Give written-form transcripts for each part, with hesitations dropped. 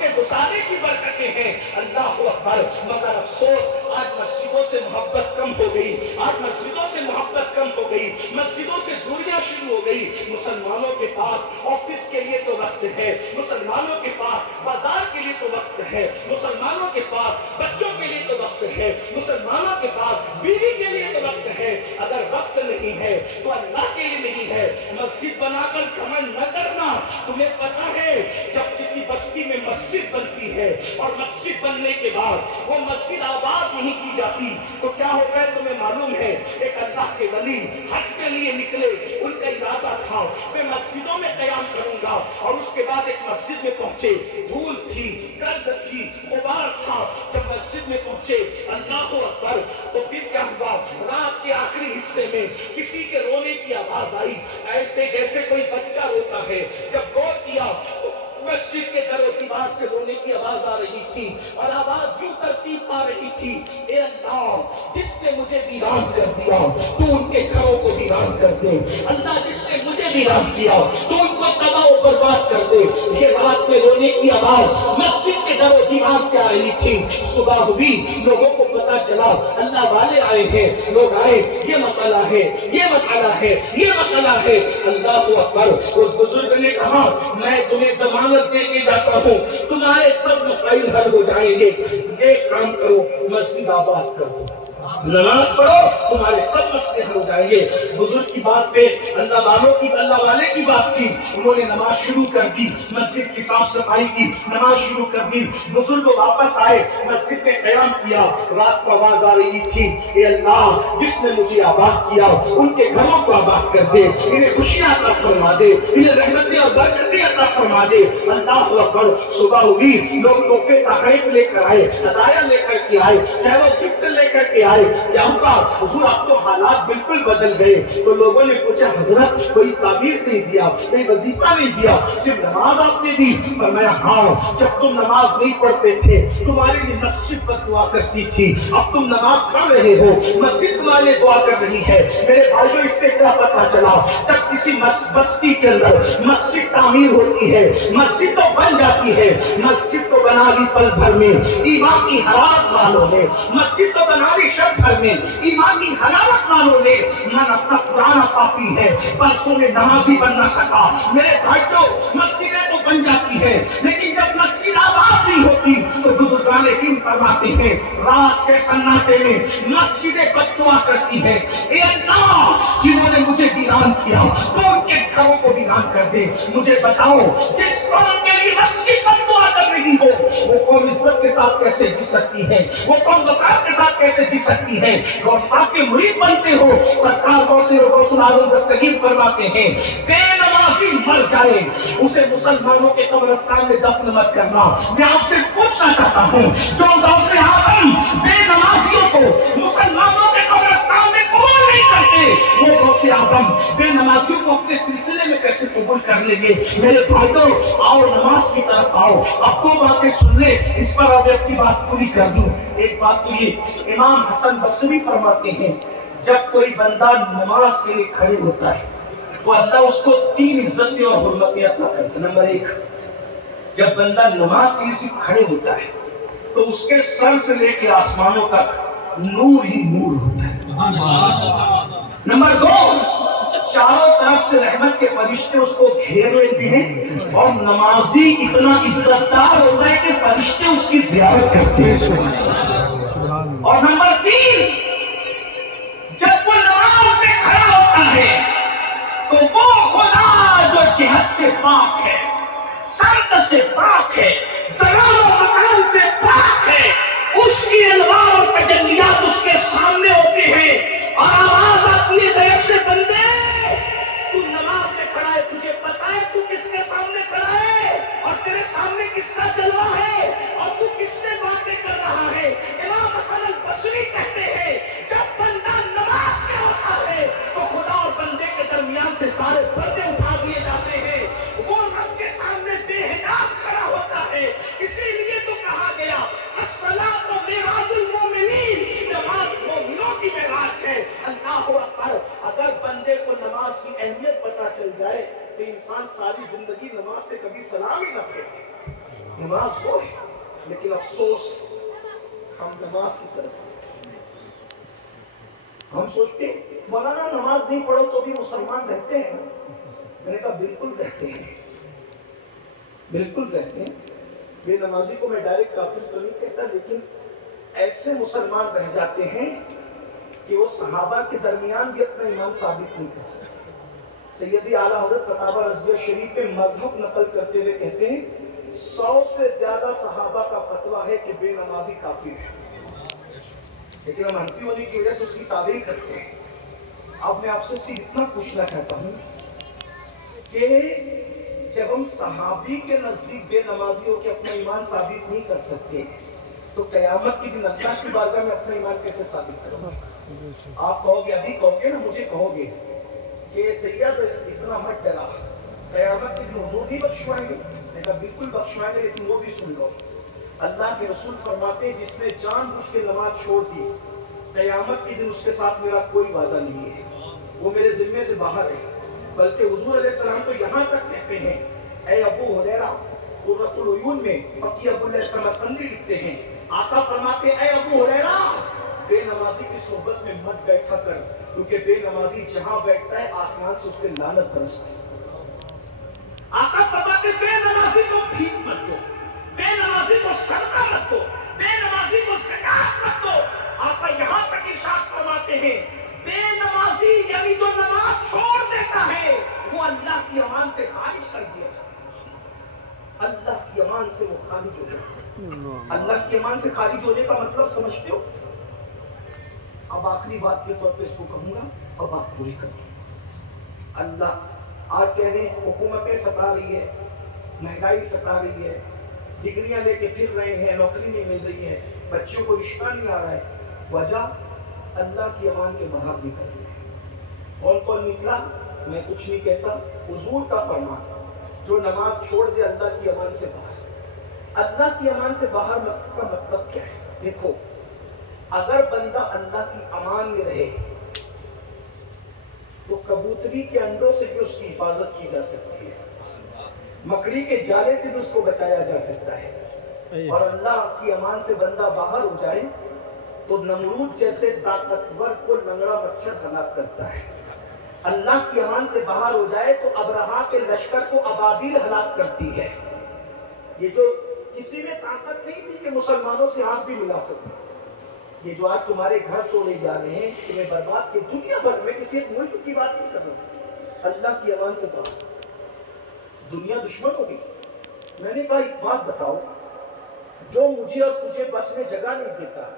کے گزارے کی برکتیں ہیں. اللہ اکبر. مگر افسوس آج مسجدوں سے محبت کم ہو گئی, آج مسجدوں سے محبت کم ہو گئی, مسجدوں سے دوریاں شروع ہو گئی. مسلمانوں کے پاس آفس کے لیے تو وقت ہے, مسلمانوں کے پاس بازار کے لیے تو وقت ہے, مسلمانوں کے پاس بچوں کے لیے تو وقت ہے, مسلمانوں کے پاس بیوی کے لیے تو وقت ہے. اگر وقت نہیں ہے تو اللہ کے لیے نہیں ہے. مسجد بنا کر گھمنڈ نہ کرنا. تمہیں پتا ہے جب کسی بستی میں مسجد بنتی ہے اور مسجد بننے کے بعد وہ مسجد آباد نہیں کی جاتی تو کیا ہوتا ہے تمہیں معلوم ہے. ایک اللہ کے ولی حج کے لیے نکلے, ان کا ارادہ تھا میں مسجدوں میں قیام کروں گا, اور اس کے بعد ایک مسجد میں پہنچے, دھول تھی, گرد تھی, غبار تھا. جب مسجد میں پہنچے اللہ اکبر تو پھر کیا ہوا, رات کے آخری حصے میں کسی کے رونے کی آواز آئی, ایسے جیسے کوئی بچہ روتا ہے. جب غور کیا تو مسجد کے در و دیوار سے رونے کی آواز آ رہی تھی, اور آواز یوں ترتیب پا رہی تھی, اے اللہ جس نے مجھے ویران کر دیا تو ان کے گھروں کو ویران کر دے. اللہ جس نے مجھے ویران کیا تو ان کو تباہ و برباد کر دے. یہ رات میں رونے کی آواز مسجد کے در و دیوار سے آ رہی تھی. صبح ہوئی, لوگوں کو پتا چلا اللہ والے آئے ہیں. لوگ آئے, یہ مسئلہ ہے, یہ مسئلہ ہے, یہ مسئلہ ہے. اللہ اکبر. اس بزرگ نے کہا میں تمہیں ضمانت دے کے جاتا ہوں, تمہارے سب مسائل حل ہو جائیں گے. ایک کام کرو, مسجد آباد کر دو, نماز پڑھو, تمہارے سب مسئلے حل ہو جائیں گے. بزرگ کی بات پہ اللہ والے کی بات تھی. انہوں نے نماز شروع کر دی, مسجد کی صاف صفائی کی, نماز شروع کر دی. بزرگ واپس آئے, مسجد میں قیام کیا. رات کو آواز آ رہی تھی, اے اللہ جس نے مجھے آباد کیا ان کے گھروں کو آباد کر دے, انہیں خوشیاں عطا فرما دے, انہیں رحمتیں اور برکتیں عطا فرما دے. اللہ اکبر. صبح ہوئی, لوگ تحفے تحائف لے کر آئے, ہدایہ لے کر کے آئے, چاہے وہ گفٹ لے کر کے آئے. یا حضور اب تو حالات بالکل بدل گئے. تو لوگوں نے پوچھا حضرت کوئی تعبیر نہیں دیا, کوئی وظیفہ نہیں دیا, صرف نماز آپ نے دی. فرمایا ہاں, جب تم نماز نہیں پڑھتے تھے تمہارے لیے مسجد پر دعا کرتی تھی, اب تم نماز پڑھ رہے ہو مسجد تمہارے لیے دعا کر رہی ہے. میرے بھائیوں اس سے کیا پتا چلا, جب کسی بستی کے اندر مسجد تعمیر ہوتی ہے, مسجد تو بن جاتی ہے, مسجد تو بنا لی پل بھر میں ایمان کی حرارت والوں نے, مسجد تو بنا لی شب بھر میں ایمان کی حرارت والوں نے. من اپنا پرانا پاپی ہے, پرسوں میں نمازی بن نہ سکا. میرے بھائیوں مسجدیں تو بن جاتی ہے, لیکن جب مسجد آباد نہیں ہوتی تو بزرگان دین فرماتے ہیں رات کے سناٹے میں مسجدیں بد دعا کرتی ہے, اے اللہ جنہوں نے مجھے ویران کیا تو ان کے گھروں کو ویران کر دے. مجھے بتاؤ جس قوم کے لیے مسجد بد دعا کر رہی ہو وہ قوم عزت کے ساتھ کیسے جی سکتی ہے, وہ قوم وقار کے ساتھ کیسے جی سکتی ہے. غوث پاک کے مرید بنتے ہو, سرکار غوث اعظم دستگیر فرماتے ہیں بے نمازی مر جائے اسے مسلمانوں کے قبرستان میں دفن مت کرنا. میں آپ سے پوچھنا چاہتا ہوں جو غوث اعظم بے نمازیوں کو مسلمانوں کے قبرستان میں قبول نہیں کرتے, وہ غوث اعظم بے نمازیوں کو اپنے سلسلے میں کیسے قبول کر لیں گے. میرے بھائیوں آؤ نماز کی طرف آؤ. اب دو باتیں سن لیں, اس پر اب اپنی بات پوری کر دوں. ایک بات تو یہ امام حسن بصری فرماتے ہیں جب کوئی بندہ نماز کے لیے کھڑے ہوتا ہے تو اللہ اس کو 3 عزتیں اور حرمتیں عطا کرتا ہے. نمبر 1, جب بندہ نماز کے لیے صرف کھڑے ہوتا ہے تو اس کے سر سے لے کے آسمانوں تک نور ہی نور ہوتا ہے. نمبر 2, چاروں طرف سے رحمت کے فرشتے اس کو گھیر لیتے ہیں اور نمازی اتنا عزت دار ہوتا ہے کہ فرشتے اس کی زیارت کرتے ہیں. اور نمبر 3, جب وہ نماز میں کھڑا ہوتا ہے تو وہ خدا جو جہت سے پاک ہے, سمت سے پاک ہے, زمان و مکان سے پاک ہے, اس کی انوار اور تجلیات اس کے سامنے ہوتے ہیں اور آواز آتی ہے غیب سے بندے تو نماز میں کھڑا ہے, تجھے پتا ہے تو کس کے سامنے کھڑا ہے اور تیرے سامنے کس کا جلوہ ہے اور تو کس سے باتیں کر رہا ہے. امام حسن البصری کہتے ہیں جب بندہ نماز میں ہوتا ہے تو خدا اور بندے کے درمیان سے سارے پردے اٹھا دیے جاتے ہیں, وہ رب کے سامنے بے حجاب کھڑا ہوتا ہے. اسی لیے تو کہا گیا الصلاۃ معراج المومنین, نماز مومنوں کی معراج ہے. اللہ اکبر. اگر بندے کو نماز کی اہمیت پتہ چل جائے تو انسان ساری زندگی نماز سے کبھی سلام ہی نہ پھیرے. نماز وہ ہے، لیکن افسوس ہم نماز کی طرف ہم سوچتے ہیں مولانا نماز نہیں پڑھو تو بھی مسلمان رہتے ہیں. میں نے کہا بالکل رہتے ہیں، بالکل رہتے ہیں. بے نمازی کو میں ڈائریکٹ کافر تو نہیں کہتا، لیکن ایسے مسلمان رہ جاتے ہیں کہ وہ صحابہ کے درمیان بھی اپنا ایمان ثابت نہیں کر سکتے. سیدی اعلیٰ حضرت فتاوی رضویہ شریف میں مذہب نقل کرتے ہوئے کہتے ہیں 100 سے زیادہ صحابہ کا فتویٰ ہے کہ بے نمازی کافر ہے، لیکن ہم حنفی ہونے کی وجہ سے اس کی تعبیر کرتے ہیں. اب میں آپ سے اتنا پوچھنا چاہتا ہوں کہ جب ہم صحابی کے نزدیک بے نمازی ہو کے اپنا ایمان ثابت نہیں کر سکتے تو قیامت کے دن اللہ کی بارگاہ میں اپنا ایمان کیسے ثابت کروں گا؟ آپ کہو گے، ابھی کہو گے نا، مجھے کہو گے کہ سید اتنا مت ڈرا، قیامت کے دن حضور نہیں بخشوائیں گے؟ میں کہا بالکل بخشوائیں گے، لیکن وہ بھی سن لو. اللہ کے رسول فرماتے ہیں جس نے جان بوجھ کے نماز چھوڑ دی، قیامت کے دن اس کے ساتھ میرا کوئی وعدہ نہیں ہے، وہ میرے ذمے سے باہر ہے. بلکہ حضور علیہ السلام تو یہاں تک کہتے ہیں، اے ابو ہریرہ، قرۃ العیون میں فقی ابو علیہ السمرقندی لکھتے ہیں، آقا فرماتے ہیں اے ابو ہریرہ بے نمازی کی صحبت میں مت بیٹھا کر، کیونکہ بے نمازی جہاں بیٹھتا ہے آسمان سے اس پہ لعنت برستی ہے. آقا فرماتے ہیں بے نمازی کو بھیک مت دو، بے نمازی کو صدقہ مت دو، بے نمازی کو زکات مت دو. آقا یہاں تک ارشاد فرماتے ہیں بے نمازی یعنی جو نماز چھوڑ دیتا ہے وہ اللہ کی امان سے خارج کر دیا جاتا ہے. اللہ کی امان سے وہ خارج ہو جاتا ہے. اللہ کی امان سے خارج ہونے کا مطلب سمجھتے ہو؟ اب آخری بات کے طور پہ اس کو کہوں گا اور بات پوری کروں. اللہ آج کہہ رہے ہیں حکومتیں ستا رہی ہے، مہنگائی ستا رہی ہے، ڈگریاں لے کے پھر رہے ہیں، نوکری نہیں مل رہی ہے، بچوں کو رشتہ نہیں آ رہا ہے. وجہ اللہ کی امان کے باہر نکل گئے. کون کون نکلا؟ میں کچھ نہیں کہتا، حضور کا فرمان، جو نماز چھوڑ دے اللہ کی امان سے باہر. اللہ کی امان سے باہر کا مطلب کیا ہے؟ دیکھو، اگر بندہ اللہ کی امان میں رہے تو کبوتری کے انڈوں سے بھی اس کی حفاظت کی جا سکتی ہے، مکڑی کے جالے سے بھی اس کو بچایا جا سکتا ہے. اور اللہ کی امان سے بندہ باہر ہو جائے تو نمرود جیسے طاقتور کو لنگڑا مچھر ہلاک کرتا ہے. اللہ کی امان سے باہر ہو جائے تو ابرہا کے لشکر کو ابابیل ہلاک کرتی ہے. یہ جو کسی میں طاقت نہیں تھی کہ مسلمانوں سے ہاتھ بھی ملا سکتے، یہ جو آج تمہارے گھر توڑے جا رہے ہیں، تمہیں برباد کی دنیا بھر میں کسی ایک ملک کی بات نہیں کر رہا، اللہ کی امان سے باہر. دنیا دشمن ہوگی. میں نے کہا ایک بات بتاؤ، جو مجھے اور تجھے بس میں جگہ نہیں دیتا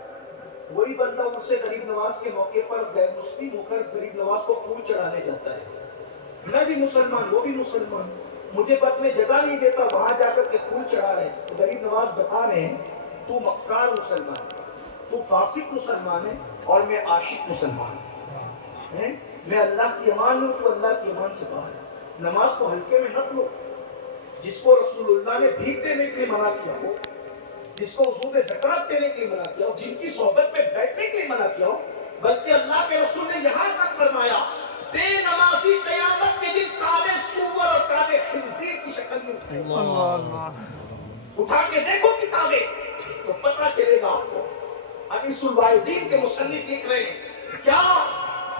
وہی بندہ ان سے غریب نواز کے موقع پر غیر مسلم ہو کر غریب نواز کو پھول چڑھانے جاتا ہے. میں بھی مسلمان، وہ بھی مسلمان، مجھے بس میں جگہ نہیں دیتا، وہاں جا کر کے پھول چڑھا رہے ہیں. تو غریب نواز بتا رہے ہیں تو مکار مسلمان ہے، تو فاسق مسلمان ہے، اور میں عاشق مسلمان ہوں. میں اللہ کی امان ہوں تو اللہ کی امان سے باہر. نماز کو ہلکے میں نہ لو. جس کو رسول اللہ نے بھیک دینے کے لیے منع کیا ہو، جس کو حضور نے زکات دینے کے لیے منع کیا ہو، جن کی صحبت میں بیٹھنے کے لیے منع کیا ہو، بلکہ اللہ کے رسول نے یہاں تک فرمایا بے نمازی قیامت کے دن کالے سور اور کالے خنزیر کی شکل میں اٹھائے. اٹھا کے دیکھو کتابیں تو پتہ چلے گا آپ کو. انیس الواعظین کے مصنف لکھ رہے ہیں کیا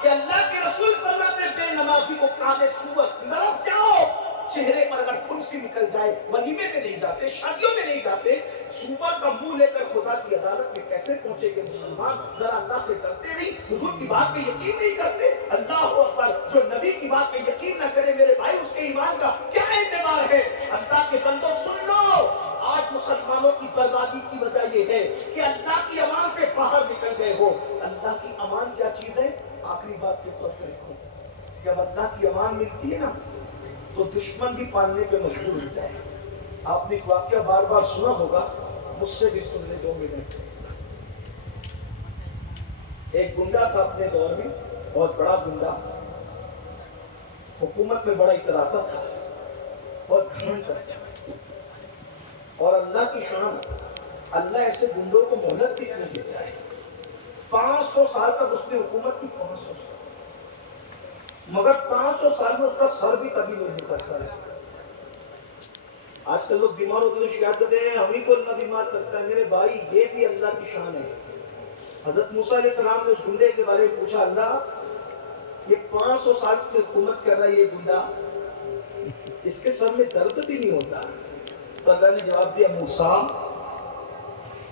کہ اللہ کے رسول فرماتے ہیں بے نمازی کو کالے سور. نرف جاؤ، چہرے پر اگر پھنسی نکل جائے، ولیمے میں نہیں جاتے، شادیوں میں نہیں جاتے، سور کا منہ لے کر خدا کی عدالت میں کیسے پہنچے گے مسلمان؟ ذرا اللہ سے ڈرتے نہیں، حضور کی بات پہ یقین نہیں کرتے. اللہ اکبر. جو نبی کی بات پہ یقین نہ کرے میرے بھائی، اس کے ایمان کا کیا اعتبار ہے؟ اللہ کے بندوں سن لو، آج مسلمانوں کی بربادی کی وجہ یہ ہے کہ اللہ کی امان سے باہر نکل گئے ہو. اللہ کی امان کیا چیز ہے؟ آخری بات کے طور پر رکھو، جب اللہ کی امان ملتی ہے نا تو دشمن بھی پالنے پہ مجبور ہوتا ہے. آپ نے ایک واقعہ بار بار سنا ہوگا، مجھ سے بھی سن لے 2 منٹ. ایک گنڈا تھا اپنے دور میں، بہت بڑا گنڈا، حکومت میں بڑا اتراتا تھا اور گھمنڈ کرتا تھا. اور اللہ کی شان، اللہ ایسے گنڈوں کو مہلت بھی نہیں دیتا ہے. 500 سال تک اس نے حکومت کی، 500 سال، مگر 500 سال میں اس کا سر بھی کبھی نہیں جھکا. سر آج کل لوگ بیمار ہوتے تو شکایت کرتے ہیں ہمیں کو اللہ بیمار کرتا ہے. میرے بھائی یہ بھی اللہ کی شان ہے. حضرت موسیٰ علیہ السلام نے اس گنڈے کے بارے میں پوچھا اللہ یہ 500 سال سے حکومت کر رہا ہے یہ گنڈا, اس کے سر میں درد بھی نہیں ہوتا. تو اللہ نے جواب دیا موسیٰ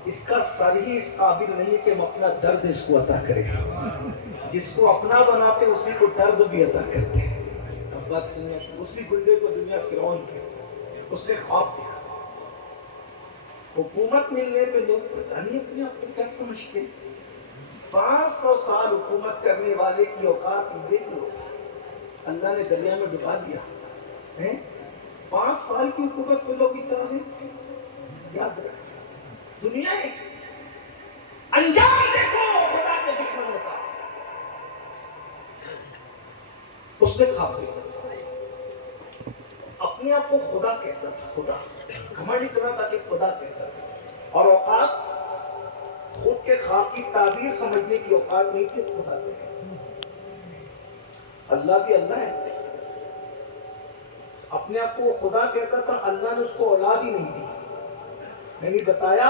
اس کا سر ہی اس قابل نہیں کہ ہم اپنا درد اس کو عطا کریں. جس کو اپنا بناتے اسی کو درد بھی عطا کرتے ہیں. اب بات سنیں, اسی گنڈے کو دنیا فرعون کی اس نے خواب دیکھا. حکومت ملنے میں لوگ پتہ نہیں اپنے آپ کو کیا سمجھتے ہیں. 500 سال حکومت کرنے والے کی اوقات دیکھ لو, اللہ نے دریا میں ڈبا دیا. 5 سال کی حکومت میں لوگ اتنا ہے. یاد رکھ دنیا انجام دیکھو خدا کے دشمن ہوتا. اس نے خواب دیکھا اپنے آپ کو خدا کہتا تھا. خدا گھمنڈ اتنا تھا کہ خدا کہتا تھا. اور اوقات خود کے خواب کی تعبیر سمجھنے کی اوقات نہیں تھی خدا کہتا. اللہ بھی اللہ ہے. اپنے آپ کو خدا کہتا تھا. اللہ نے اس کو اولاد ہی نہیں دی. میں نے بتایا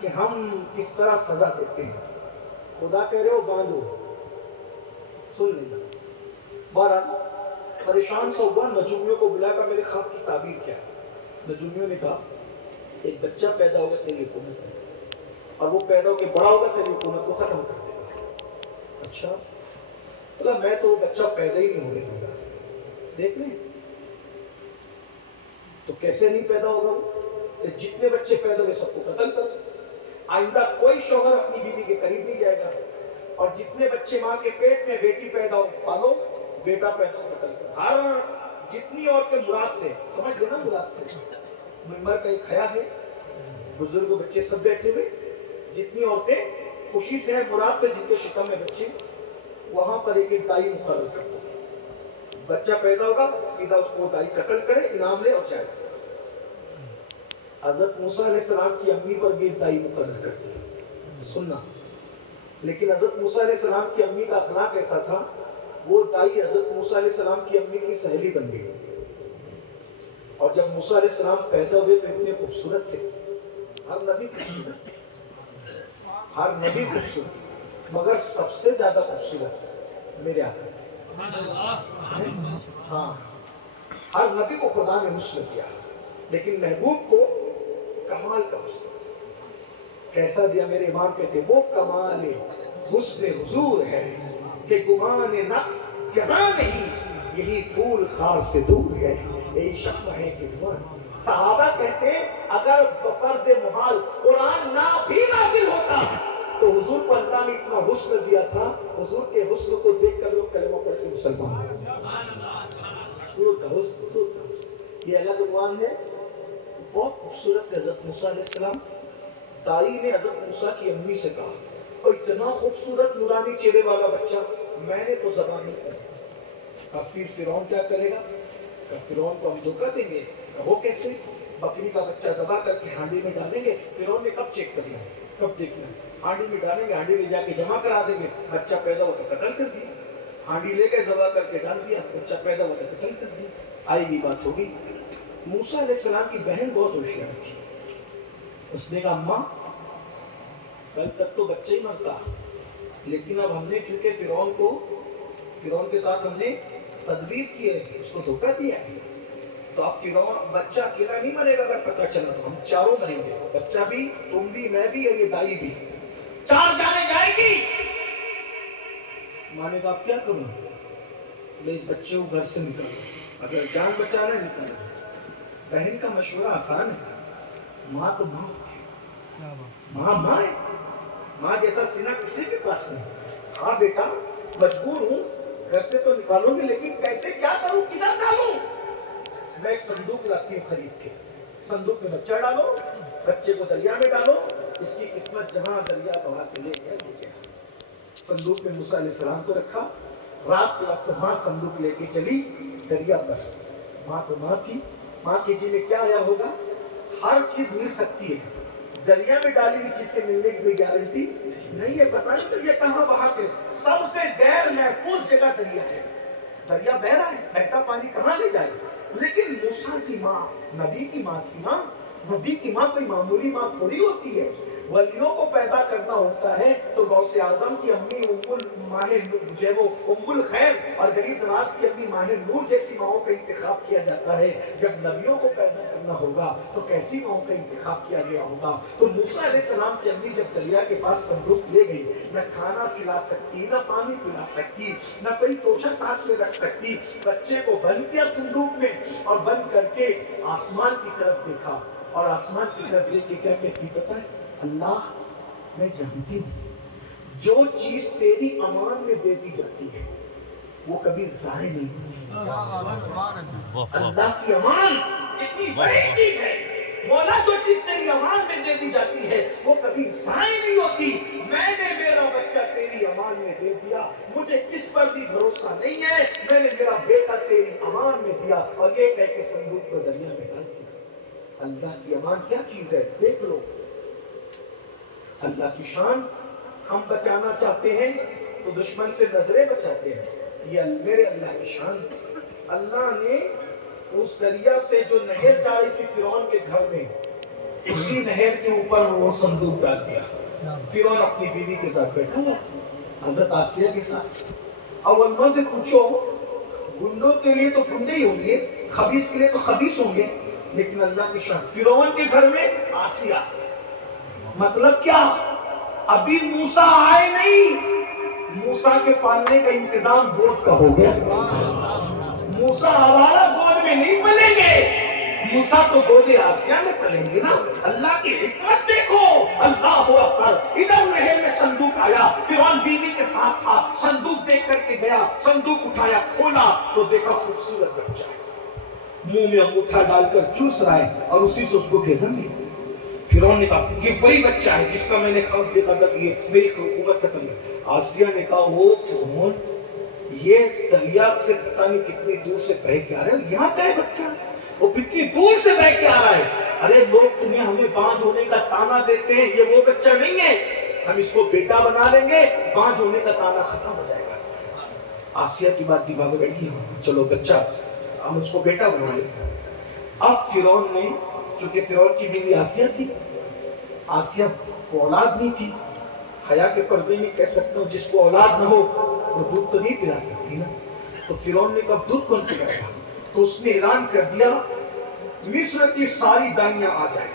کہ ہم کس طرح سزا دیتے ہیں. خدا کہہ رہے ہو باندھو, سن لینا. بہرحال پریشان سا ہوا, نجومیوں کو بلا کر میرے خواب کی تعبیر کیا. نجومیوں نے کہا ایک بچہ پیدا ہوگا تیری حکومت میں, اور وہ پیدا ہو کے بڑا ہوگا تیری حکومت کو ختم کر دے گا. اچھا بولا میں تو وہ بچہ پیدا ہی نہیں ہونے دوں گا. دیکھ لیں تو کیسے نہیں پیدا ہوگا وہ. جتنے بچے پیدا ہوئے سب کو قتل کر. آئندہ کوئی شوہر اپنی بیوی کے قریب نہیں جائے گا. اور جتنے بچے ماں کے پیٹ میں بیٹی پیدا ہو پالو, بیٹا پیدا ہو قتل کر. ہر جتنی عورتیں مراد سے سمجھ گئے نا, مراد سے ممبر کا ایک کھیا ہے, بزرگ بچے سب بیٹھے ہوئے, جتنی عورتیں خوشی سے ہیں مراد سے جن کے شکم میں بچے, وہاں پر ایک ایک دائی مقرر کر دو. بچہ پیدا ہوگا سیدھا اس کو دائی قتل کرے, انعام لے اور جائے. حضرت موسیٰ علیہ السلام کی امی پر بھی دائی مقرر کر دی. سننا, لیکن حضرت موسیٰ علیہ السلام کی امی کا اخلاق ایسا تھا, وہ دائی حضرت موسیٰ علیہ السلام کی امی کی سہیلی بن گئی. اور جب موسیٰ علیہ السلام پیدا ہوئے تو اتنے خوبصورت تھے. ہر نبی خوبصورت, ہر نبی خوبصورت, مگر سب سے زیادہ خوبصورت میرے آقا. ہاں ہر نبی کو خدا نے حسن دیا, لیکن محبوب کو کمال کا حسن. کیسا دیا؟ میرے امام کہتے وہ کمال حسن حضور ہے کہ گمان نقص جہاں نہیں, یہی پھول خار سے دور ہے, یہی شکل ہے کہ گمان. صحابہ کہتے اگر بفرض محال قرآن نہ بھی نازل ہوتا تو حضور کو اللہ نے اتنا حسن دیا تھا, حضور کے حسن کو دیکھ کر لوگ کلمہ پڑھ کے مسلمان. حضور کا حسن یہ الگ عنوان ہے. بہت خوبصورت. حضرت موسیٰ علیہ السلام, دائی نے حضرت موسیٰ کی امی سے کہا اور اتنا خوبصورت نورانی چہرے والا بچہ میں نے تو زبان نہیں کہا. پھر فرعون کیا کرے گا؟ فرعون کو ہم دھوکہ دیں گے. وہ کیسے؟ بکری کا بچہ ذبح کر کے ہانڈی میں ڈالیں گے. فرعون نے کب چیک کرنا ہے, کب دیکھنا ہے؟ ہانڈی میں ڈالیں گے, ہانڈی میں جا کے جمع کرا دیں گے. بچہ پیدا ہو تو قتل کر دیا. ہانڈی لے کے ذبح کر کے ڈال دیا, بچہ پیدا ہو تو قتل کر دیا. آئی بھی بات ہوگی. موسیٰ علیہ السلام کی بہن بہت ہوشیار تھی. اس نے کہا اماں کل تک تو بچہ ہی مرتا, لیکن اب ہم نے چونکہ فرعون کے ساتھ ہم نے تدبیر کی ہے, اس کو دھوکہ دیا ہے, تو اب فرعون بچہ اکیلا نہیں مرے گا. اگر پتہ چلا تو ہم چاروں مریں گے, بچہ بھی, تم بھی, میں بھی اور یہ دائی بھی, 4 جانے جائے گی. ماں نے کہا اب کیا کروں؟ میں اس بچے کو گھر سے نکالوں, اگر جان بچانا نکالوں. بہن کا مشورہ آسان ہے, ماں تو ماں, ماں ہے, ماں جیسا سینہ کسی کے پاس نہیں. ہاں بیٹا مجبور ہوں, گھر سے تو نکالوں گے, لیکن کیسے, کیا کروں, کدھر ڈالوں؟ میں ایک صندوق لاتی ہوں خرید کے, صندوق میں بچہ ڈالو, بچے کو دریا میں ڈالو, اس کی قسمت جہاں دریا بہا کے لے گیا. صندوق میں موسیٰ علیہ السلام کو رکھا. رات کے وقت ماں صندوق لے کے چلی دریا پر. ماں تو ماں تھی, ماں کے جی میں کیا آیا ہوگا؟ ہر چیز مل سکتی ہے, دریا میں ڈالی ہوئی چیز کے ملنے کی کوئی گارنٹی نہیں ہے. پتہ نہیں تو یہ کہاں بہا کے, سب سے غیر محفوظ جگہ دریا ہے. دریا بہ رہا ہے, بہتا پانی کہاں لے جائے؟ لیکن موسیٰ کی ماں نبی کی ماں تھی نا. نبی کی ماں کوئی معمولی ماں تھوڑی ہوتی ہے. ولیوں کو پیدا کرنا ہوتا ہے تو غوث اعظم کی امی جو ہے وہ ام الخیر اور غریب نواز کی امی ماہ نور جیسی ماؤں کا انتخاب کیا جاتا ہے. جب نبیوں کو پیدا کرنا ہوگا تو کیسی ماؤں کا انتخاب کیا گیا ہوگا. تو موسیٰ علیہ السلام کی امی جب دریا کے پاس صندوق لے گئی, نہ کھانا کھلا سکتی, نہ پانی پلا سکتی, نہ کوئی توشہ ساتھ میں رکھ سکتی, بچے کو بند کیا صندوق میں اور بند کر کے آسمان کی طرف دیکھا. اور آسمان کی طرف دیکھ کے کیا کہتی پتہ ہے؟ اللہ میں جانتی ہوں جو چیز تیری امان میں دے دی جاتی ہے وہ کبھی ضائع نہیں ہوتی. اللہ کی امان اتنی بڑی چیز ہے. مولا جو چیز تیری امان میں دے دی جاتی ہے وہ کبھی ضائع نہیں ہوتی. میں نے میرا بچہ تیری امان میں دے دیا, مجھے کس پر بھی بھروسہ نہیں ہے, میں نے میرا بیٹا تیری امان میں دیا. اور یہ کہہ کے صندوق کو دریا میں ڈال دیا. اللہ کی امان کیا چیز ہے دیکھ لو. اللہ کی شان ہم بچانا چاہتے ہیں تو دشمن سے نظریں بچاتے ہیں. یہ میرے اللہ کی شان. اللہ نے اس دریا سے جو نہر جا رہی تھی فرعون کے گھر میں, اسی نہر کے اوپر وہ صندوق ڈال دیا. فرعون اپنی بیوی کے ساتھ بیٹھا ہوا, حضرت آسیہ کے ساتھ. اب علماء سے پوچھو, گنڈوں کے لیے تو گنڈے ہی ہوں گے, خبیث کے لیے تو خبیث ہوں گے, لیکن اللہ کی شان فرعون کے گھر میں آسیہ. مطلب کیا؟ ابھی موسیٰ آئے نہیں, موسیٰ کے پالنے کا انتظام گود کا ہو گیا. موسیٰ ہمارا گود میں نہیں پلیں گے, موسیٰ تو گود آسیہ میں پلیں گے نا. اللہ کی حکمت دیکھو. اللہ اکبر. ادھر نہر میں صندوق آیا, فرعون بیوی کے ساتھ تھا, صندوق دیکھ کر کے گیا, صندوق اٹھایا, کھولا تو دیکھا خوبصورت بچہ ہے, منہ میں انگوٹھا ڈال کر چوس رہا ہے اور اسی سے اس کو گھسن دی. فرعون نے کہا یہ وہی بچہ ہے جس کا میں نے خواب دیکھا تھا کہ یہ میری حکومت ختم ہے. آسیہ نے کہا وہ فرعون یہ دریا سے پتہ نہیں کتنی دور سے بہہ کے آ رہا ہے, یہاں کا ہے بچہ, وہ کتنی دور سے بہہ کے آ رہا ہے. ارے لوگ تمہیں ہمیں بانجھ ہونے کا تانا دیتے ہیں, یہ وہ بچہ نہیں ہے, ہم اس کو بیٹا بنا لیں گے, بانجھ ہونے کا تانا ختم ہو جائے گا. آسیہ کی بات دماغ میں بیٹھی, چلو بچہ ہم اس کو بیٹا بنا لیں گے. اب فرعون نے, چونکہ فرعون کی بیوی آسیہ تھی, آسیہ کو اولاد نہیں تھی, حیا کے پردے میں کہہ سکتا ہوں جس کو اولاد نہ ہو وہ دودھ تو نہیں پلا سکتی نا. تو فرعون نے کہا دودھ کون پلائے گا؟ تو اس نے اعلان کر دیا مصر کی ساری دائیاں آ جائیں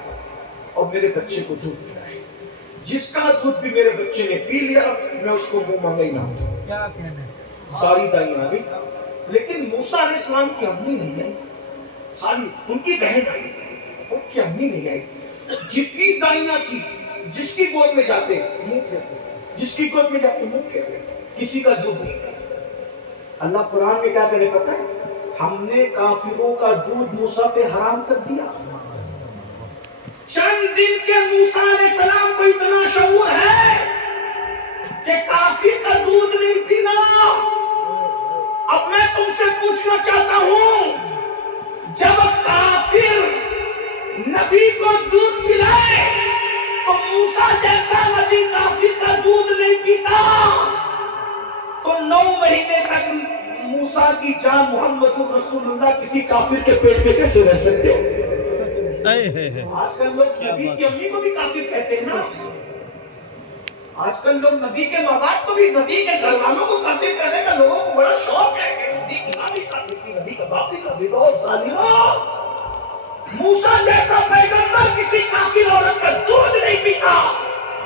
اور میرے بچے کو دودھ پلائے. جس کا دودھ بھی میرے بچے نے پی لیا میں اس کو منہ مانگا ہی نہ ہوں. کیا کہنا ہے؟ ساری دائیاں آ گئی. لیکن موسیٰ علیہ السلام کی امی نہیں آئی, ساری ان کی بہن آئی, ان کی امی نہیں آئی. جتنی دائیاں تھی جس کی گود میں جاتے منہ پھیرتے, جس کی گود میں جاتے منہ پھیرتے, کسی کا دودھ نہیں. اللہ قرآن میں کیا کرے پتہ ہے؟ ہم نے کافروں کا دودھ موسیٰ پہ حرام کر دیا. چند دن کے موسیٰ علیہ السلام کو اتنا شعور ہے کہ کافر کا دودھ نہیں پینا. اب میں تم سے پوچھنا چاہتا ہوں, جب کافر نبی کو دودھ پلائے تو موسیٰ جیسا نبی کافر کا دودھ نہیں پیتا, تو 9 مہینے تک موسیٰ کی جان محمد رسول اللہ کسی کافر کے پیٹ میں کیسے رہ سکتے ہو؟ آج کل لوگ نبی کی امی کو بھی کافر کہتے ہیں نا. آج کل لوگ نبی کے ماں باپ کو بھی, نبی کے گھر والوں کو کافر کرنے کا لوگوں کو بڑا شوق ہے کہ نبی کی ماں بھی کافر تھی, نبی کا باپ بھی کافر تھا. اور ظالموں, موسیٰ جیسا پیغمبر کسی کافر عورت کا دودھ نہیں پیتا,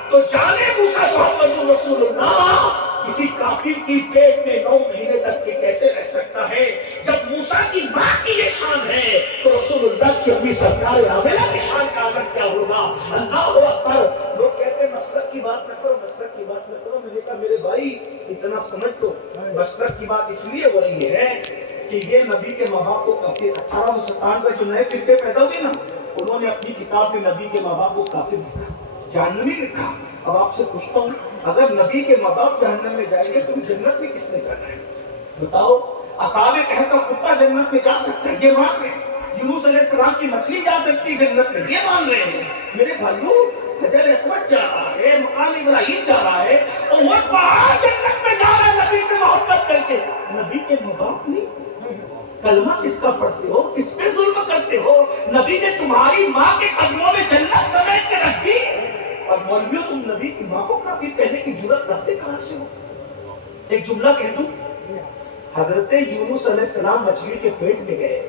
تو جانے موسیٰ محمد رسول اللہ کسی کافر کی پیٹ میں 9 مہینے تک کے کیسے رہ سکتا ہے. جب موسیٰ کی ماں کی یہ شان ہے تو رسول اللہ کی امی سرکار عامرہ کی شان کا عرض کیا ہوگا. اللہ اکبر. لوگ کہتے ہیں مسلک کی بات نہ کرو, مسلک کی بات نہ کرو. میں نے کہا میرے بھائی اتنا سمجھ لو, مسلک کی بات اس لیے ہو رہی ہے کہ یہ نبی کے ماں باپ کو کافر 1857 کا جو نئے فرقے پیدا ہوئے نا, انہوں نے اپنی کتاب میں نبی کے ماں باپ کو کافر لکھا, جہنمی لکھا. اب آپ سے پوچھتا ہوں, اگر نبی کے ماں باپ جہنم میں جائیں گے تو جنت میں کس نے جانا ہے بتاؤ؟ اصحاب کہف کا کتا جنت میں جا سکتا ہے, یہ مان رہے ہیں. یونس علیہ السلام کی مچھلی جا سکتی جنت میں, یہ مان رہے ہیں. میرے بھائیو, حجر اسود جا رہا ہے, مقام ابراہیم جا رہا ہے, اور وہ پہاڑ جنت میں جا رہا ہے نبی سے محبت کر کے. نبی کے ماں باپ نہیں, کلمہ کس کا پڑھتے ہو؟ کس پہ ظلم کرتے ہو؟ نبی نے تمہاری ماں کے قدموں میں جنت سمیٹ کے رکھ دی، اور مولویوں تم نبی کی ماں کو کافر کہنے کی جرأت رکھتے کہاں سے ہو؟ ایک جملہ کہہ دوں، حضرت یونس علیہ السلام مچھلی کے پیٹ میں گئے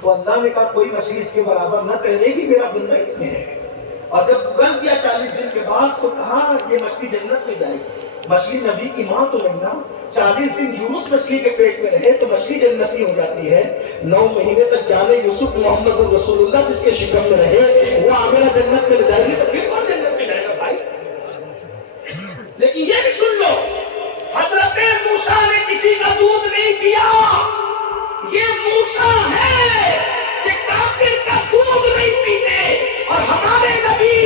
تو اللہ نے کہا کوئی مچھلی اس کے برابر نہ تیرے گی، میرا بندہ اس میں ہے، اور جب گل کیا 40 دن کے بعد تو کہا یہ مچھلی جنت میں جائے گی۔ مچھلی نبی کی ماں تو نہیں نا، 40 دن یونس مچھلی کے پیٹ میں رہے تو مچھلی جنتی ہو جاتی ہے، 9 مہینے تک جانے یوسف محمد رسول اللہ جس کے شکم میں رہے وہ آمینہ جنت میں جائے گی، تو پھر کون جنت میں جائے گا بھائی؟ لیکن یہ بھی سن لو، حضرت موسیٰ نے کسی کا دودھ نہیں پیا، یہ موسیٰ ہے کہ کافر کا دودھ نہیں پیتے، اور ہمارے نبی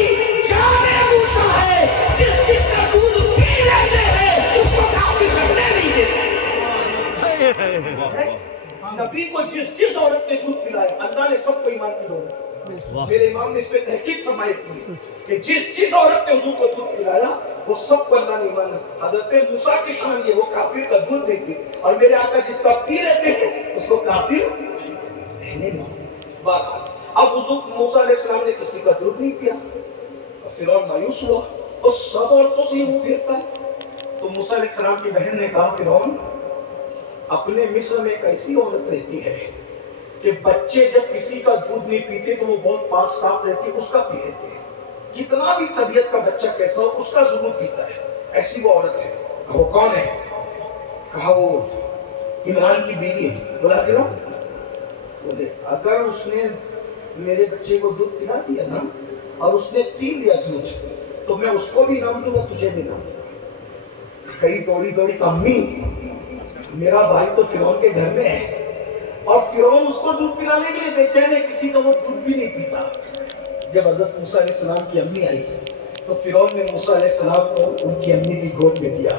جان موسیٰ ہے جس کا دودھ پی لیتے ہیں اس کو کافر بننے نہیں دیتے۔ نبی کو جس عورت نے دودھ پلایا اللہ نے سب کو ایمان کی دولت، میرے امام نے اس پہ تحقیق فرمائی تھی کہ جس عورت نے حضور کو دودھ پلایا وہ سب کو اللہ نے ایمان۔ حضرت موسیٰ کی شان یہ وہ کافر کا دودھ دیتے، اور میرے آقا جس کا پی لیتے ہیں اس کو کافر کہنے نہیں۔ اب حضور موسیٰ علیہ السلام نے کسی کا دودھ نہیں پیا، فرعون مایوس ہوا، اور سب عورتوں سے ہی منہ پھیرتا ہے، تو موسیٰ علیہ السلام کی بہن نے کہا فرعون اپنے مصر میں ایک ایسی عورت رہتی ہے کہ بچے جب کسی کا دودھ نہیں پیتے تو وہ بہت پاک صاف رہتی ہے، اس کا پی لیتے ہیں، کتنا بھی طبیعت کا بچہ کیسا ہو اس کا ضرور پیتا ہے، ایسی وہ عورت ہے۔ وہ کون ہے؟ کہا وہ عمران کی بیوی ہے۔ بولا کہ بولے اگر اس نے میرے بچے کو دودھ پلا دیا نا اور اس نے پی لیا دودھ تو میں اس کو بھی نام دوں گا تجھے بھی نام دوں گا۔ کئی دوڑی امی میرا بھائی تو فرعون کے گھر میں ہے اور فرعون اس کو دودھ پلانے کے لیے بے چین ہے، کسی کا وہ دودھ بھی نہیں پیتا۔ جب حضرت موسیٰ علیہ السلام کی امی آئی تو فرعون نے موسیٰ علیہ السلام کو ان کی امی کی گود میں دیا،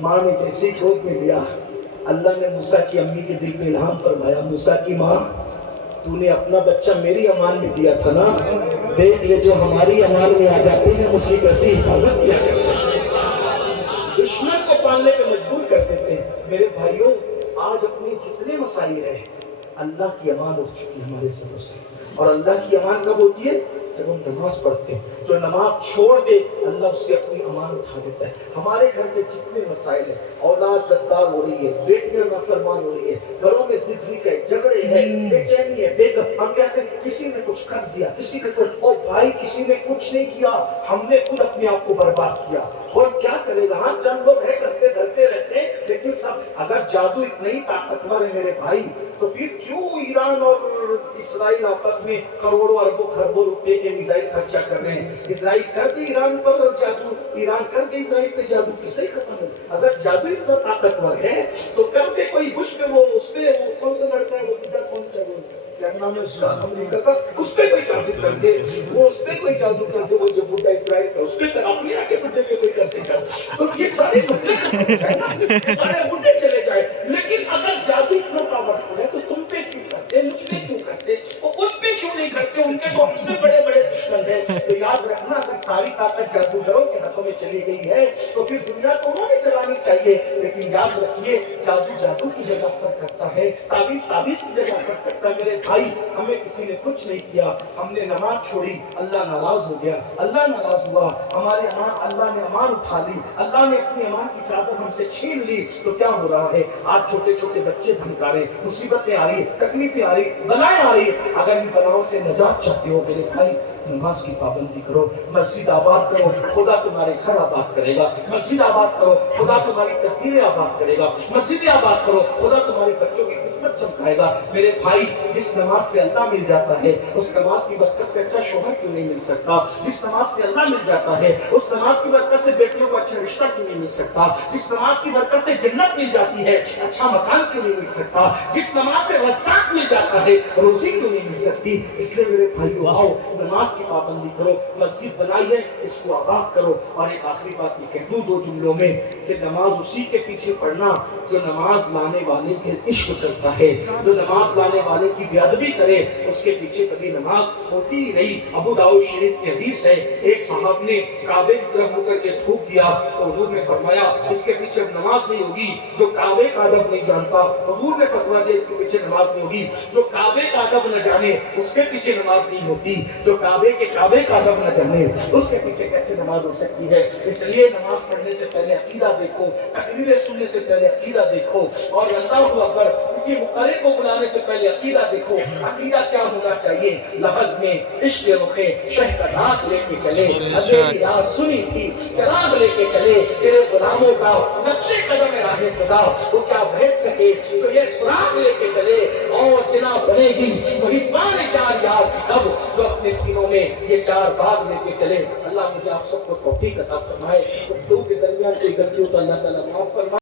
ماں نے جیسے ہی گود میں دیا اللہ نے موسیٰ کی امی کے دل میں الہام فرمایا، موسیٰ کی ماں تو نے اپنا بچہ میری امان میں دیا تھا نا، دیکھ یہ جو ہماری امان میں آ جاتے ہیں اسی کیسی حفاظت کیا کرتے ہیں، دشمن کو پالنے پہ مجبور کر دیتے ہیں۔ میرے بھائیوں آج اپنے جتنے مسائل ہیں اللہ کی امان اٹھ چکی ہے ہمارے سروں سے، اور اللہ کی امان کب ہوتی ہے؟ جب ہم نماز پڑھتے ہیں۔ جو نماز چھوڑ دے اللہ اس سے اپنی امان اٹھا دیتا ہے۔ ہمارے گھر کے جتنے مسائل ہیں، اولاد غدار ہو رہی ہے، بیٹیاں نافرمان ہو رہی ہے، گھروں میں زلزلے ہے، جھگڑے ہیں، بے چینی ہے، بے گھر، ہم کہتے ہیں کسی نے کچھ کر دیا، کسی نے کچھ، او بھائی کسی نے کچھ نہیں کیا، ہم نے خود اپنے آپ کو برباد کیا۔ اور کیا کرے گا؟ ہاں چند لوگ ہے کرتے دھرتے رہتے ہیں، لیکن سب اگر جادو اتنا ہی طاقتور ہے میرے بھائی تو پھر کیوں ایران اور اسرائیل آپس میں کروڑوں اربوں خربوں روپے کے میزائل خرچہ کر رہے ہیں؟ اسرائیل کر دے ایران پر جادو، ایران کر دے اسرائیل پہ جادو، کسے ختم ہو؟ اگر جادو اتنا طاقتور ہے تو کر دے کوئی بش پہ، وہ اس پہ وہ کون سا لڑکا ہے وہ کون سا وہ کیا نام ہے امریکہ کا، اس پہ کوئی جادو کر دے، وہ اس پہ کوئی جادو کر دے، وہ جو بڈھا اسرائیل کا اس پہ کر، اپنے آگے بڈھے پہ کوئی کرتے جادو، تو یہ سارے مسئلے ختم ہو جائے نا، یہ سارے بڈھے چلے جائے۔ لیکن اگر جادو اتنا پاورفل ہے تو تم پہ کیوں کرتے، مجھ پہ کیوں کرتے، وہ ان پہ کیوں نہیں کرتے؟ ان کے تو ہم سے بڑے بڑے دشمن ہیں۔ تو یاد رکھنا اگر ساری طاقت جادوگروں کے ہاتھوں میں چلی گئی ہے تو پھر دنیا کو انہوں نے چلانی چاہیے، لیکن یاد رکھیے جادو کی جگہ اثر کرتا ہے، تعویذ کی جگہ اثر کرتا ہے۔ میرے بھائی ہمیں کسی نے کچھ نہیں کیا، ہم نے نماز چھوڑی، اللہ ناراض ہو گیا، اللہ ناراض ہوا، ہمارے امان اللہ نے امان اٹھا لی، اللہ نے اپنی امان کی چادر ہم سے چھین لی، تو کیا ہو رہا ہے؟ آج چھوٹے چھوٹے بچے بھٹکا رہے، مصیبتیں آ رہی، تکلیفیں آ رہی، بلائیں آ رہی۔ اگر ان بلاؤں سے نجات چاہتے ہو میرے بھائی نماز کی پابندی کرو، مسجد آباد کرو، خدا تمہارے گھر آباد کرے گا، مسجد آباد کرو، خدا تمہاری تقدیریں آباد کرے گا، مسجد آباد کرو، خدا تمہارے بچوں کی قسمت چمکائے گا۔ میرے بھائی جس نماز سے اللہ مل جاتا ہے اس نماز کی برکت سے اچھا شوہر کیوں نہیں مل سکتا؟ جس نماز سے اللہ مل جاتا ہے اس نماز کی برکت سے بیٹیوں کو اچھا رشتہ کیوں نہیں مل سکتا؟ جس نماز کی برکت سے جنت مل جاتی ہے اچھا مکان کیوں نہیں مل سکتا؟ جس نماز سے رزاق مل جاتا ہے روزی کیوں نہیں مل سکتی؟ اس لیے میرے بھائیو آؤ نماز کی پابندی کرو، مسجد بنائی ہے اس کو آباد کرو۔ اور ایک آخری بات یہ کہہ دوں 2 جملوں میں کہ نماز اسی کے پیچھے پڑھنا جو نماز لانے والے کے عشق کرتا ہے، جو نماز لانے والے کی بے ادبی کرے اس کے پیچھے کبھی نماز ہوتی ہی نہیں۔ ابو داؤد داؤد شریف کی حدیث ہے، ایک صحابی نے کعبے کی طرف مڑ کر کے تھوک دیا تو حضور نے فرمایا اس کے پیچھے نماز نہیں ہوگی جو کعبے کا ادب نہیں جانتا۔ حضور نے فتویٰ دیا اس کے پیچھے نماز نہیں ہوگی جو کعبے کا ادب نہ جانے اس کے پیچھے نماز نہیں ہوتی، جو کعبے کا ادب نہ جانے اس کے پیچھے کیسے نماز ہو سکتی ہے؟ اس لیے نماز پڑھنے سے پہلے عقیدہ دیکھو، تقریریں سننے سے پہلے عقیدہ دیکھو، اور اللہ اکبر کسی مقرر کو بلانے سے پہلے عقیدہ دیکھو۔ عقیدہ کیا ہونا چاہیے؟ لحد میں عشق رخے شہ کا دھاگ لے کے چلے، اندھیری رات سنی تھی چراغ لے کے چلے، تیرے غلاموں کا نقشے قدم راہ خدا وہ کیا بھیج سکے جو یہ سراغ لے کے چلے، اور جنا بنے گی وہی پانے چار یار کی کب جو اپنے سینوں میں یہ چار باغ لے کے چلے۔ اللہ مجھے آپ سب کو توفیق عطا فرمائے، گفتگو کے درمیان کوئی غلطی ہو تو اللہ تعالیٰ معاف فرمائے۔